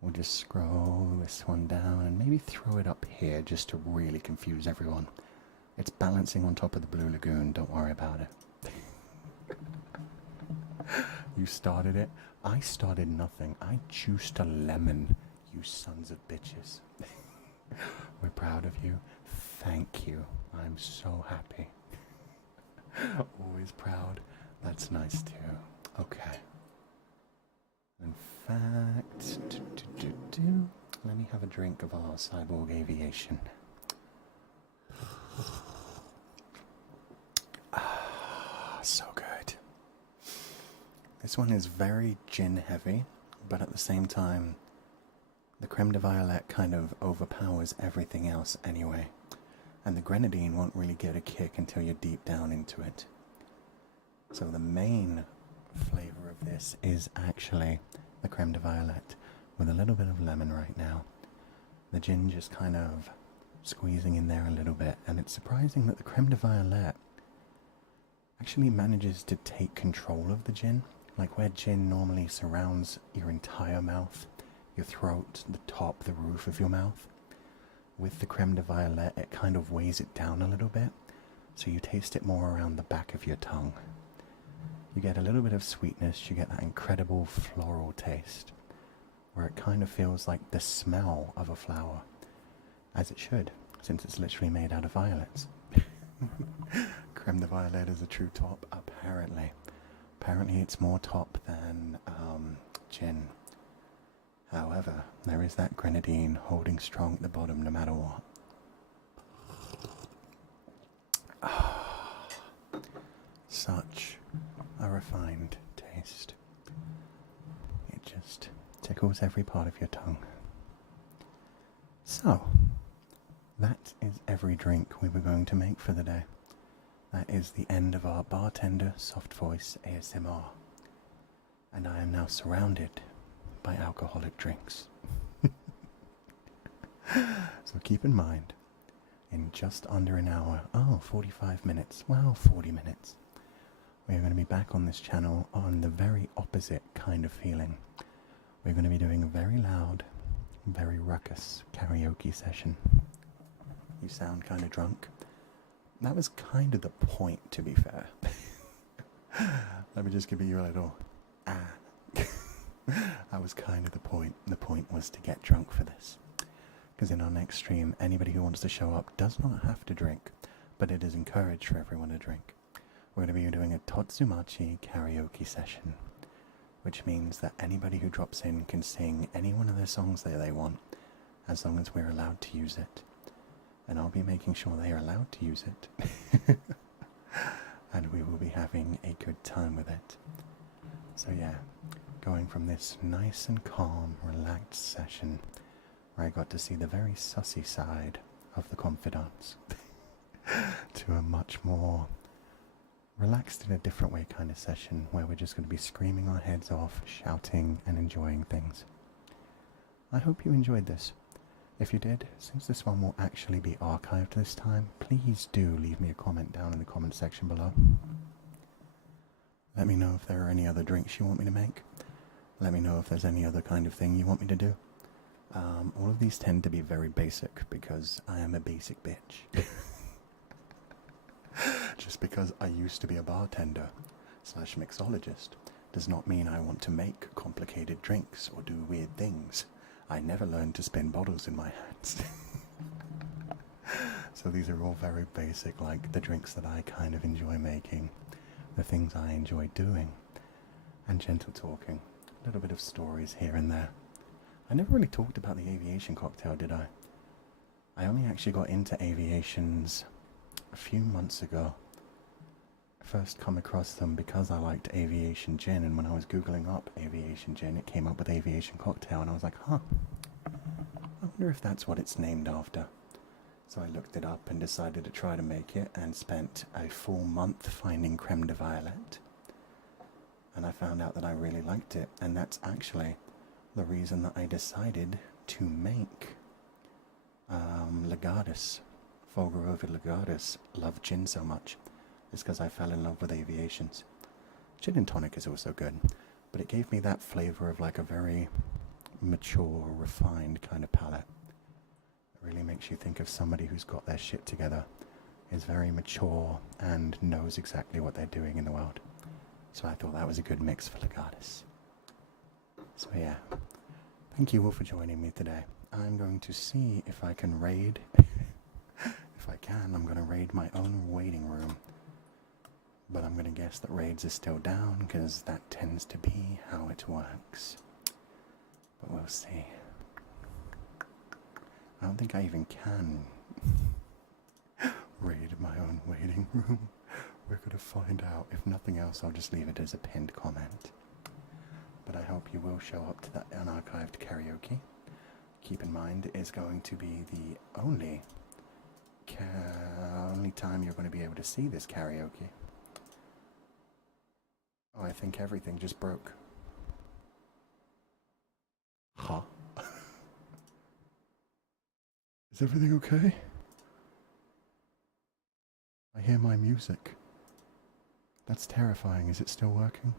We'll just scroll this one down and maybe throw it up here just to really confuse everyone. It's balancing on top of the blue lagoon, don't worry about it. You started it? I started nothing. I juiced a lemon, you sons of bitches. We're proud of you. Thank you. I'm so happy. Always proud. That's nice too. Okay. In fact, let me have a drink of our cyborg aviation. So good. This one is very gin heavy, but at the same time, the creme de violet kind of overpowers everything else anyway. And the grenadine won't really get a kick until you're deep down into it. So the main flavor of this is actually the creme de violet with a little bit of lemon right now. The gin just kind of squeezing in there a little bit, and it's surprising that the creme de violet actually manages to take control of the gin. Like where gin normally surrounds your entire mouth, your throat, the top, the roof of your mouth. With the creme de violet, it kind of weighs it down a little bit, so you taste it more around the back of your tongue. You get a little bit of sweetness, you get that incredible floral taste, where it kind of feels like the smell of a flower, as it should, since it's literally made out of violets. Creme de violet is a true top, apparently. Apparently it's more top than gin. However, there is that grenadine holding strong at the bottom no matter what. Such a refined taste. It just tickles every part of your tongue. So, that is every drink we were going to make for the day. That is the end of our Bartender Soft Voice ASMR. And I am now surrounded by alcoholic drinks. So keep in mind, in just under an hour, 45 minutes, 40 minutes, we're going to be back on this channel on the very opposite kind of feeling. We're going to be doing a very loud, very ruckus karaoke session. You sound kind of drunk. That was kind of the point, to be fair. Let me just give you a little That was kind of the point. The point was to get drunk for this. Because in our next stream, anybody who wants to show up does not have to drink, but it is encouraged for everyone to drink. We're going to be doing a Totsumachi karaoke session, which means that anybody who drops in can sing any one of the songs that they want, as long as we're allowed to use it. And I'll be making sure they are allowed to use it. And we will be having a good time with it. So yeah, going from this nice and calm, relaxed session, where I got to see the very sussy side of the confidants, to a much more relaxed in a different way kind of session, where we're just going to be screaming our heads off, shouting and enjoying things. I hope you enjoyed this. If you did, since this one will actually be archived this time, please do leave me a comment down in the comment section below. Let me know if there are any other drinks you want me to make. Let me know if there's any other kind of thing you want me to do. All of these tend to be very basic because I am a basic bitch. Just because I used to be a bartender / mixologist does not mean I want to make complicated drinks or do weird things. I never learned to spin bottles in my hands. So these are all very basic, like the drinks that I kind of enjoy making, the things I enjoy doing, and gentle talking. A little bit of stories here and there. I never really talked about the Aviation cocktail, did I? I only actually got into Aviations a few months ago. I first come across them because I liked Aviation gin, and when I was googling up Aviation gin, it came up with Aviation cocktail, and I was like, I wonder if that's what it's named after. So I looked it up and decided to try to make it, and spent a full month finding creme de violette. And I found out that I really liked it, and that's actually the reason that I decided to make Legatus, Fulgur Ovid Legatus, love gin so much, is because I fell in love with Aviations. Gin and tonic is also good, but it gave me that flavor of like a very mature, refined kind of palate. It really makes you think of somebody who's got their shit together, is very mature, and knows exactly what they're doing in the world. So I thought that was a good mix for Legatus. So yeah, thank you all for joining me today. I'm going to see if I can raid. If I can, I'm going to raid my own waiting room. But I'm going to guess that raids are still down, because that tends to be how it works. But we'll see. I don't think I even can raid my own waiting room. We're going to find out. If nothing else, I'll just leave it as a pinned comment. But I hope you will show up to that unarchived karaoke. Keep in mind, it is going to be the only time you're going to be able to see this karaoke. Oh, I think everything just broke. Huh? Is everything okay? I hear my music. That's terrifying. Is it still working?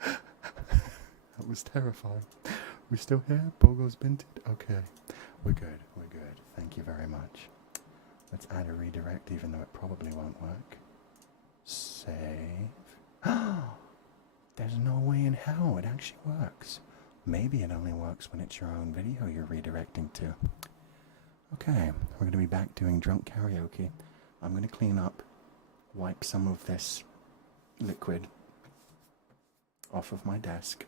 That was terrifying. We still here? Pogo's binted? Okay. We're good. We're good. Thank you very much. Let's add a redirect, even though it probably won't work. Save. There's no way in hell it actually works. Maybe it only works when it's your own video you're redirecting to. Okay, we're going to be back doing drunk karaoke. I'm going to clean up, wipe some of this liquid off of my desk.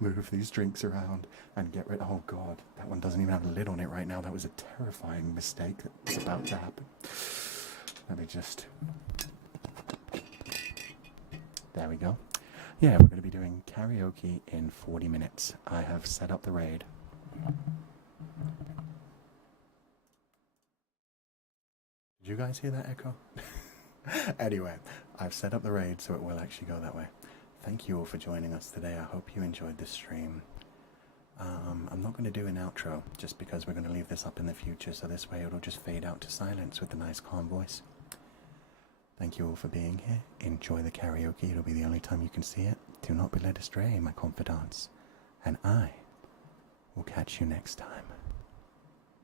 move these drinks around and get rid. Oh god, that one doesn't even have a lid on it right now. That was a terrifying mistake that's about to happen. Let me just. There we go. Yeah, we're going to be doing karaoke in 40 minutes. I have set up the raid. Did you guys hear that echo? Anyway, I've set up the raid so it will actually go that way. Thank you all for joining us today. I hope you enjoyed the stream. I'm not going to do an outro just because we're going to leave this up in the future, so this way it'll just fade out to silence with a nice calm voice. Thank you all for being here. Enjoy the karaoke. It'll be the only time you can see it. Do not be led astray, my confidants. And I will catch you next time.